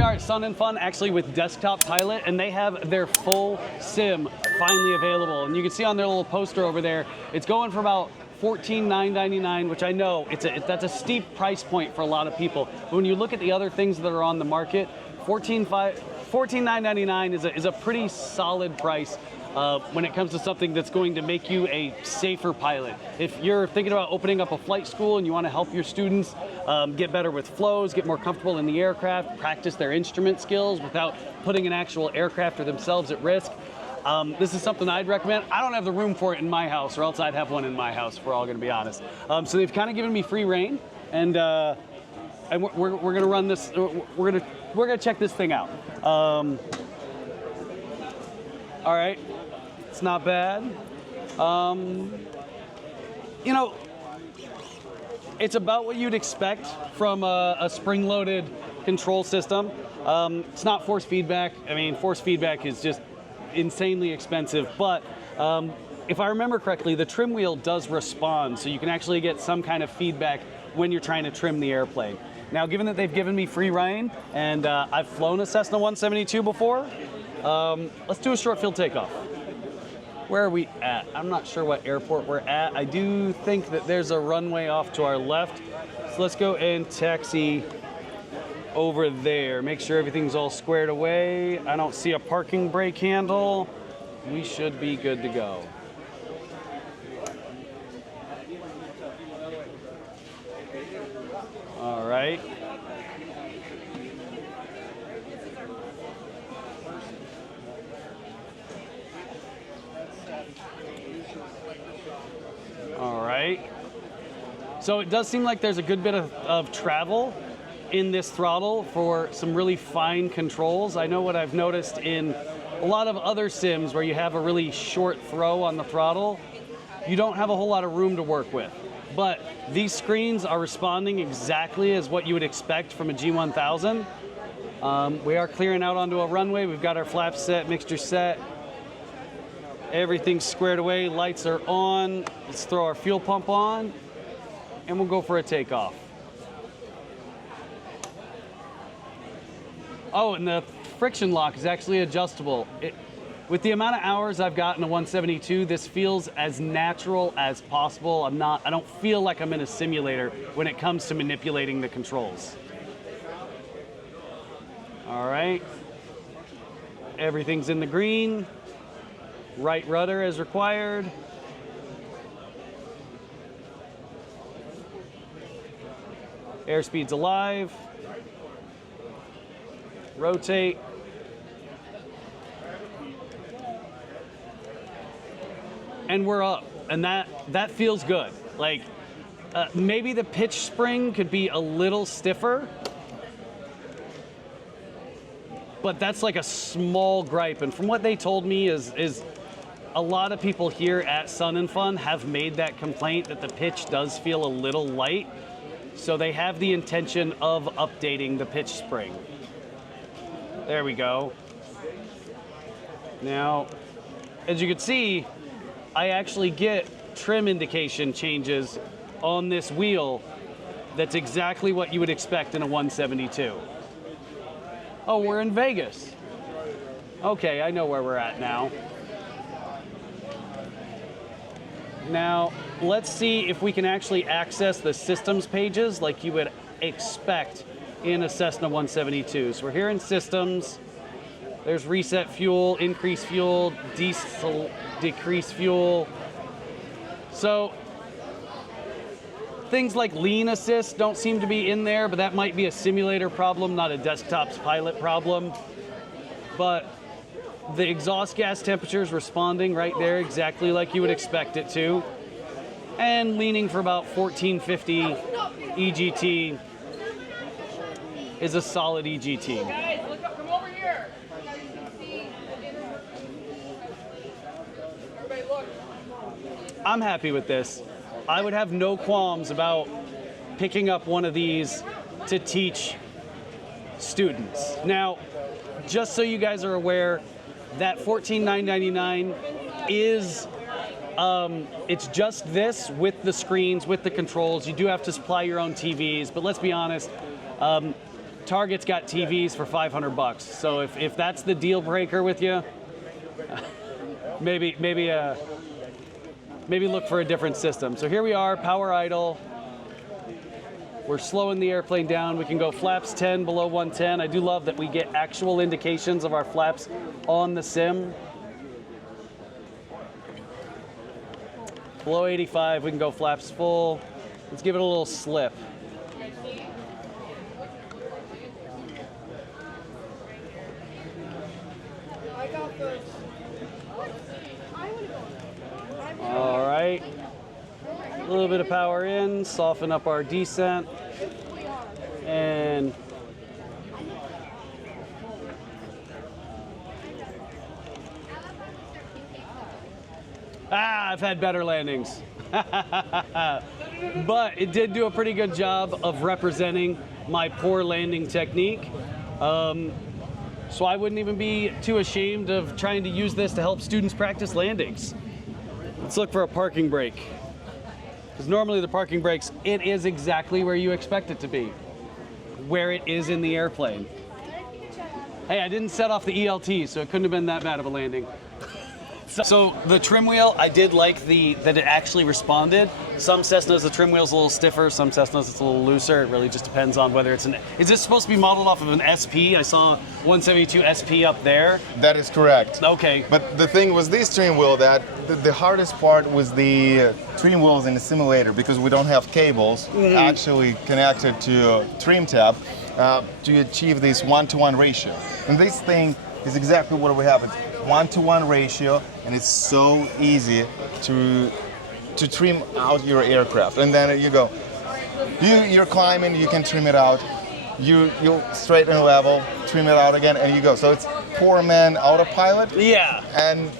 we are at Sun and Fun, actually with Desktop Pilot, and they have their full sim finally available. And you can see on their little poster over there, it's going for about $14,999, which I know that's a steep price point for a lot of people. But when you look at the other things that are on the market, $14,999 is a pretty solid price when it comes to something that's going to make you a safer pilot. If you're thinking about opening up a flight school and you want to help your students get better with flows, get more comfortable in the aircraft, practice their instrument skills without putting an actual aircraft or themselves at risk, this is something I'd recommend. I don't have the room for it in my house, or else I'd have one in my house, if we're all going to be honest. So they've kind of given me free reign, and we're going to run this. We're going to check this thing out. All right, it's not bad. You know, it's about what you'd expect from a spring-loaded control system. It's not force feedback. I mean, force feedback is just insanely expensive, but if I remember correctly, the trim wheel does respond, so you can actually get some kind of feedback when you're trying to trim the airplane. Now, given that they've given me free reign, and I've flown a Cessna 172 before, let's do a short field takeoff. Where are we at? I'm not sure what airport we're at. I do think that there's a runway off to our left, so let's go and taxi over there. Make sure everything's all squared away. I don't see a parking brake handle. We should be good to go. All right. All right. So it does seem like there's a good bit of travel in this throttle for some really fine controls. I know what I've noticed in a lot of other sims where you have a really short throw on the throttle, you don't have a whole lot of room to work with. But these screens are responding exactly as what you would expect from a G1000. We are clearing out onto a runway. We've got our flaps set, mixture set. Everything's squared away, lights are on. Let's throw our fuel pump on, and we'll go for a takeoff. Oh, and the friction lock is actually adjustable. With the amount of hours I've got in a 172, this feels as natural as possible. I don't feel like I'm in a simulator when it comes to manipulating the controls. All right. Everything's in the green. Right rudder as required. Airspeed's alive. Rotate. And we're up, and that feels good. Like, maybe the pitch spring could be a little stiffer, but that's like a small gripe. And from what they told me is a lot of people here at Sun and Fun have made that complaint that the pitch does feel a little light, so they have the intention of updating the pitch spring. There we go. Now, as you can see, I actually get trim indication changes on this wheel. That's exactly what you would expect in a 172. Oh, we're in Vegas. Okay, I know where we're at now. Now, let's see if we can actually access the systems pages like you would expect in a Cessna 172. So we're here in systems. There's reset fuel, increase fuel, decrease fuel. So things like lean assist don't seem to be in there, but that might be a simulator problem, not a Desktop's Pilot problem. But the exhaust gas temperature is responding right there exactly like you would expect it to. And leaning for about 1450 EGT is a solid EGT. Guys, look up, come over here. Everybody look. I'm happy with this. I would have no qualms about picking up one of these to teach students. Now, just so you guys are aware, that $14,999 is, it's just this with the screens, with the controls. You do have to supply your own TVs, but let's be honest, Target's got TVs for $500. So if that's the deal breaker with you, maybe look for a different system. So here we are, power idle. We're slowing the airplane down. We can go flaps 10 below 110. I do love that we get actual indications of our flaps on the sim. Below 85, we can go flaps full. Let's give it a little slip. All right. A little bit of power in, soften up our descent. And I've had better landings. But it did do a pretty good job of representing my poor landing technique. So I wouldn't even be too ashamed of trying to use this to help students practice landings. Let's look for a parking brake. Because normally the parking brakes, it is exactly where you expect it to be, where it is in the airplane. Hey, I didn't set off the ELT, so it couldn't have been that bad of a landing. So the trim wheel, I did like that it actually responded. Some Cessnas, the trim wheel's a little stiffer. Some Cessnas, it's a little looser. It really just depends on whether it's is this supposed to be modeled off of an SP? I saw 172 SP up there. That is correct. Okay. But the thing was this trim wheel, that the hardest part was the trim wheels in the simulator, because we don't have cables actually connected to a trim tab to achieve this 1-to-1 ratio. And this thing is exactly what we have. It's 1-to-1 ratio, and it's so easy to trim out your aircraft. And then you go, you're climbing, you can trim it out. You'll straighten a level, trim it out again, and you go. So it's 4-man autopilot. Yeah. And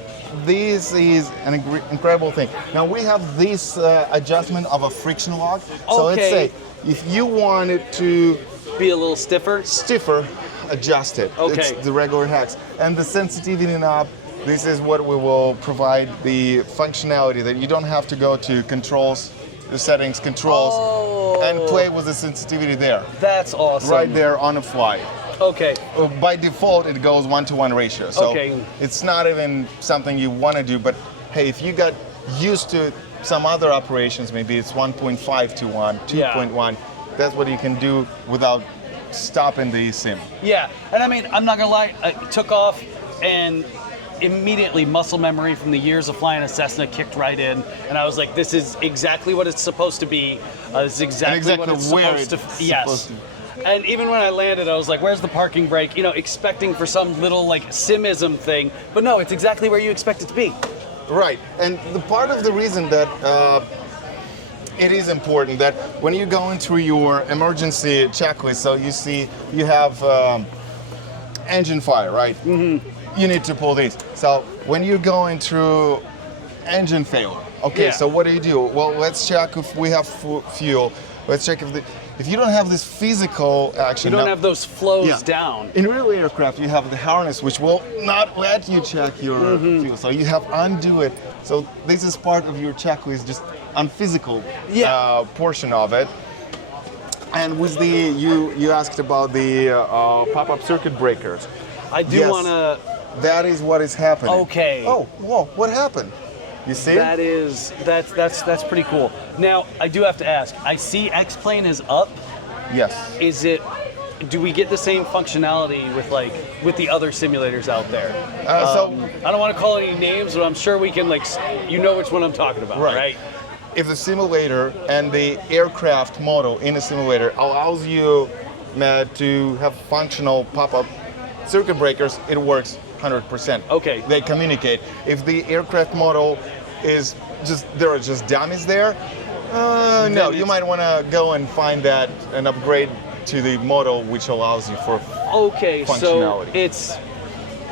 this is an incredible thing. Now we have this adjustment of a friction lock. So let's say if you want it to be a little stiffer, adjust it. Okay. It's the regular hacks. And the sensitivity knob, this is what we will provide the functionality that you don't have to go to controls, the settings, controls, and play with the sensitivity there. That's awesome. Right there on the fly. Okay. By default, it goes 1-to-1 ratio. So it's not even something you want to do, but hey, if you got used to some other operations, maybe it's 1.5-to-1, 2.1, that's what you can do without stopping the sim. Yeah, and I mean, I'm not gonna lie, I took off and immediately muscle memory from the years of flying a Cessna kicked right in, and I was like, this is exactly what it's supposed to be. This is exactly what it's supposed to. Yes. And even when I landed, I was like, where's the parking brake? You know, expecting for some little like simism thing, but no, it's exactly where you expect it to be. Right, and the part of the reason that it is important that when you're going through your emergency checklist, so you see you have engine fire, right? You need to pull these. So when you're going through engine failure, okay, so what do? Well, let's check if we have fuel. Let's check if you don't have this physical action. You don't have those flows down. In real aircraft, you have the harness, which will not let you check your fuel. So you have undo it. So this is part of your checklist, just on physical portion of it. And with the you asked about the pop-up circuit breakers. I do want to. That is what is happening. Okay. Oh, whoa! What happened? You see? That's pretty cool. Now I do have to ask. I see X-Plane is up. Yes. Is it? Do we get the same functionality with the other simulators out there? So I don't want to call any names, but I'm sure we can you know which one I'm talking about, right? If the simulator and the aircraft model in the simulator allows you to have functional pop-up circuit breakers, it works 100%. Okay. They communicate. If the aircraft model is there are just dummies there, no, you might want to go and find that and upgrade to the model which allows you for functionality. So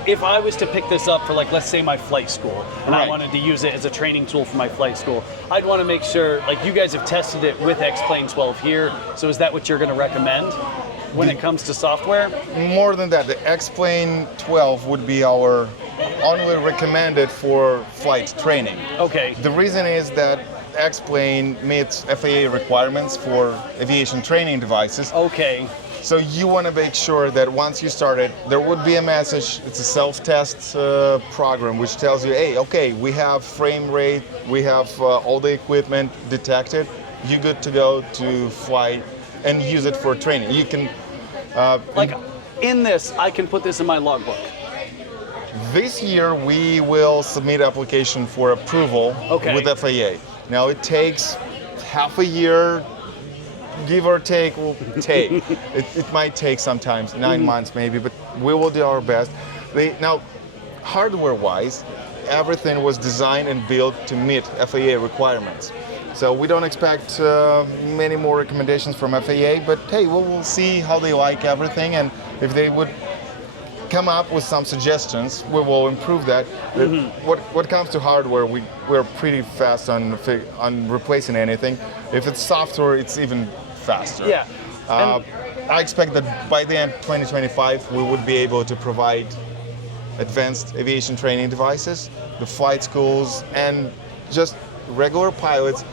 if I was to pick this up for let's say my flight school, and I wanted to use it as a training tool for my flight school, I'd want to make sure, you guys have tested it with X-Plane 12 here, so is that what you're going to recommend when it comes to software? More than that, the X-Plane 12 would be our only recommended for flight training. Okay. The reason is that X-Plane meets FAA requirements for aviation training devices. Okay. So you want to make sure that once you start it, there would be a message. It's a self-test program which tells you, hey, okay, we have frame rate, we have all the equipment detected. You're good to go to fly and use it for training. You can like in this, I can put this in my logbook. This year we will submit application for approval with FAA. Now it takes half a year, give or take, will take. it might take sometimes 9 months maybe, but we will do our best. Now, hardware-wise, everything was designed and built to meet FAA requirements. So we don't expect many more recommendations from FAA, but hey, we'll see how they like everything, and if they would come up with some suggestions, we will improve that. What comes to hardware, we're pretty fast on replacing anything. If it's software, it's even faster. Yeah. I expect that by the end of 2025, we would be able to provide advanced aviation training devices, the flight schools, and just regular pilots.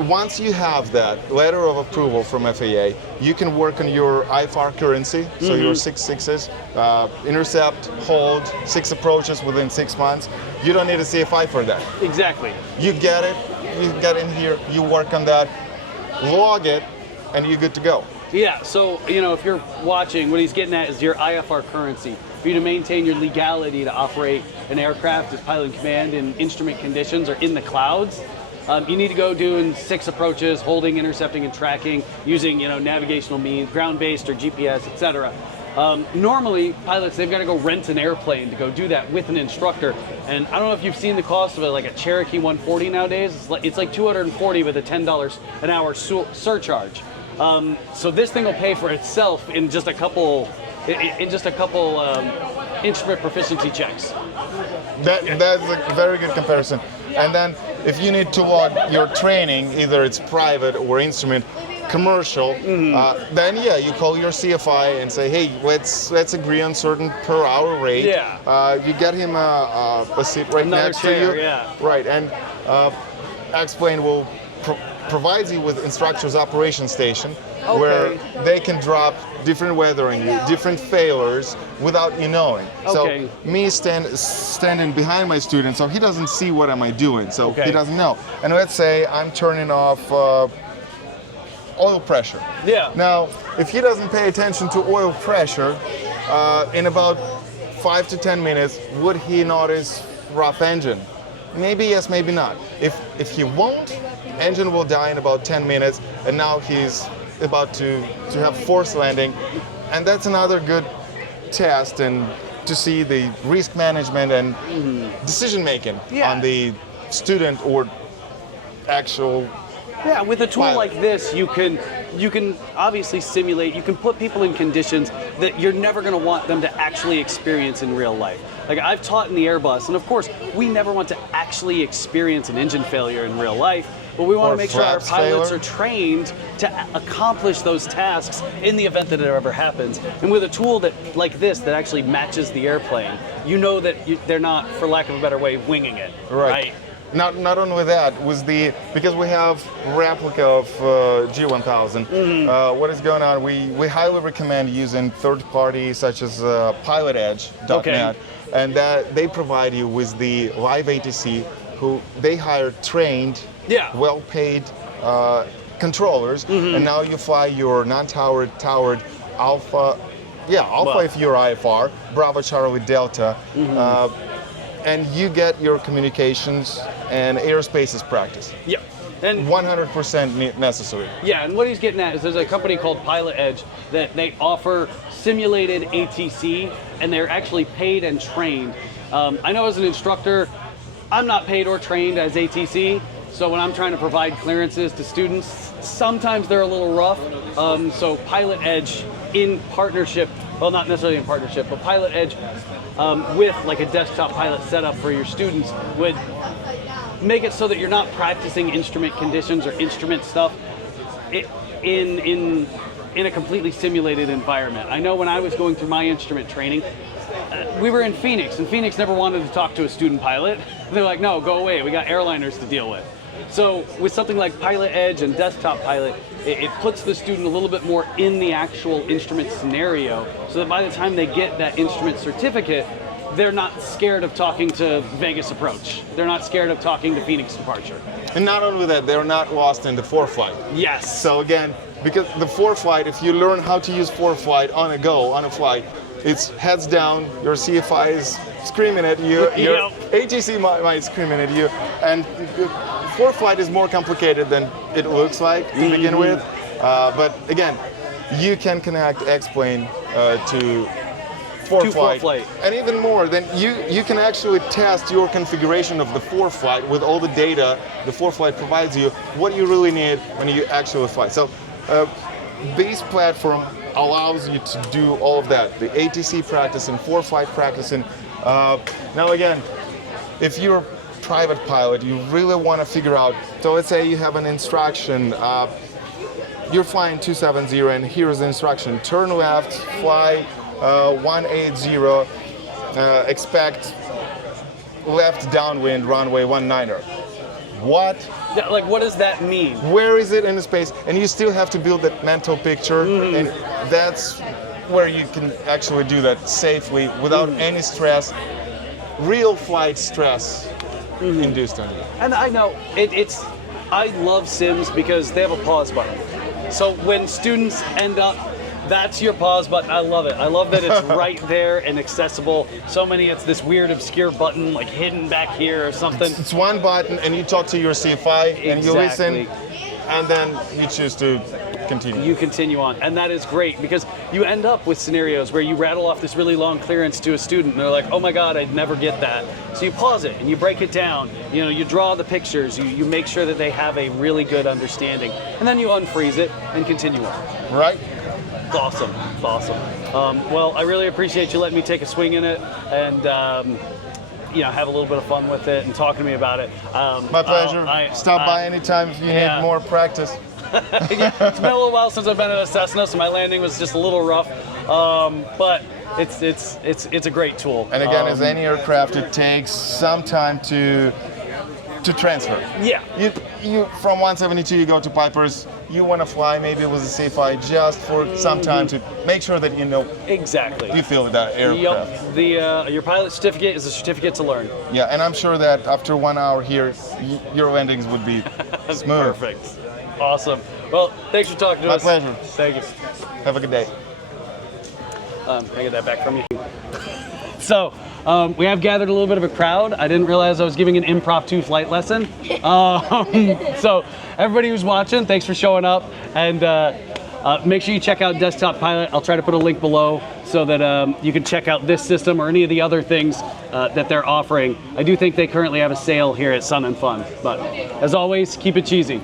Once you have that letter of approval from FAA, you can work on your IFR currency, so your 6.6s, intercept, hold, 6 approaches within 6 months. You don't need a CFI for that. Exactly. You get it, you get in here, you work on that, log it, and you're good to go. Yeah, so, if you're watching, what he's getting at is your IFR currency. For you to maintain your legality to operate an aircraft as pilot in command in instrument conditions or in the clouds, you need to go doing 6 approaches, holding, intercepting, and tracking, using navigational means, ground-based or GPS, etc. Normally, pilots, they've got to go rent an airplane to go do that with an instructor. And I don't know if you've seen the cost of it, like a Cherokee 140 nowadays. It's like $240 with a $10 an hour surcharge. So this thing will pay for itself in just a couple instrument proficiency checks. That's a very good comparison. And then if you need to log your training, either it's private or instrument, commercial, then yeah, you call your CFI and say, hey, let's agree on certain per hour rate. Yeah. You get him a seat right next to you. Yeah. Right, and X-Plane will provide you with instructor's operation station, where they can drop different weathering, different failures without you knowing. So me standing behind my student, so he doesn't see what am I doing, so he doesn't know. And let's say I'm turning off oil pressure. Yeah. Now, if he doesn't pay attention to oil pressure, in about 5 to 10 minutes, would he notice rough engine? Maybe yes, maybe not. If he won't, engine will die in about 10 minutes, and now he's about to have forced landing, and that's another good test and to see the risk management and decision making on the student or actual. Yeah, with a tool pilot. like this, you can obviously simulate. You can put people in conditions that you're never going to want them to actually experience in real life. Like I've taught in the Airbus, and of course, we never want to actually experience an engine failure in real life. But we want to make sure our pilots are trained to accomplish those tasks in the event that it ever happens. And with a tool like this that actually matches the airplane, you know that they're not, for lack of a better way, winging it. Right. Not only that, because we have replica of G1000. What is going on? We highly recommend using third party such as PilotEdge.net, and that they provide you with the live ATC, who they hire trained, well-paid controllers, and now you fly your non-towered, towered Alpha. Alpha if you're IFR, Bravo Charlie Delta. And you get your communications and airspaces practice. Yeah. And 100% necessary. Yeah, and what he's getting at is there's a company called PilotEdge that they offer simulated ATC, and they're actually paid and trained. I know as an instructor, I'm not paid or trained as ATC, so when I'm trying to provide clearances to students, sometimes they're a little rough. So PilotEdge in partnership, well, not necessarily in partnership, but PilotEdge with like a desktop pilot setup for your students would make it so that you're not practicing instrument conditions or instrument stuff in a completely simulated environment. I know when I was going through my instrument training, we were in Phoenix, and Phoenix never wanted to talk to a student pilot. They're like, no, go away, we got airliners to deal with. So with something like Pilot Edge and Desktop Pilot, it puts the student a little bit more in the actual instrument scenario, so that by the time they get that instrument certificate, they're not scared of talking to Vegas approach. They're not scared of talking to Phoenix departure. And not only that, they're not lost in the foreflight. Yes. So again, because the foreflight, if you learn how to use foreflight on a go, on a flight, it's heads down, your CFI is screaming at you, your ATC might screaming at you, and foreflight is more complicated than it looks like to begin with. But again, you can connect X-plane to foreflight, and even more, then you can actually test your configuration of the foreflight with all the data the foreflight provides you, what you really need when you actually fly. So this platform allows you to do all of that, the ATC practice and foreflight practice. And now again, if you're a private pilot, you really want to figure out, so let's say you have an instruction, you're flying 270 and here's the instruction, turn left, fly 180, expect left downwind runway 19er. What? Yeah, like, what does that mean? Where is it in the space? And you still have to build that mental picture, and that's where you can actually do that safely without any stress, real flight stress induced on you. And I know I love sims because they have a pause button. So when students end up, that's your pause button. I love it. I love that it's right there and accessible. So many, it's this weird obscure button like hidden back here or something. It's one button and you talk to your CFI and you listen, and then you choose to continue. You continue on, and that is great because you end up with scenarios where you rattle off this really long clearance to a student and they're like, oh my God, I'd never get that. So you pause it and you break it down, you draw the pictures, you make sure that they have a really good understanding, and then you unfreeze it and continue on. Right? It's awesome. It's awesome. Well, I really appreciate you letting me take a swing in it and have a little bit of fun with it and talking to me about it. My pleasure. Stop by anytime if you need more practice. Yeah, it's been a little while since I've been at a Cessna, so my landing was just a little rough. But it's a great tool. And again, as any aircraft, it takes some time to transfer. Yeah. You from 172 you go to Pipers. You want to fly maybe with a CFI just for some time to make sure that you know exactly. You feel that aircraft. Yep. Your pilot certificate is a certificate to learn. Yeah, and I'm sure that after 1 hour here, your landings would be smooth. Perfect. Awesome. Well, thanks for talking to us. My pleasure. Thank you. Have a good day. Can I get that back from you? So, we have gathered a little bit of a crowd. I didn't realize I was giving an impromptu flight lesson. So, everybody who's watching, thanks for showing up. And make sure you check out Desktop Pilot. I'll try to put a link below so that you can check out this system or any of the other things that they're offering. I do think they currently have a sale here at Sun and Fun. But as always, keep it cheesy.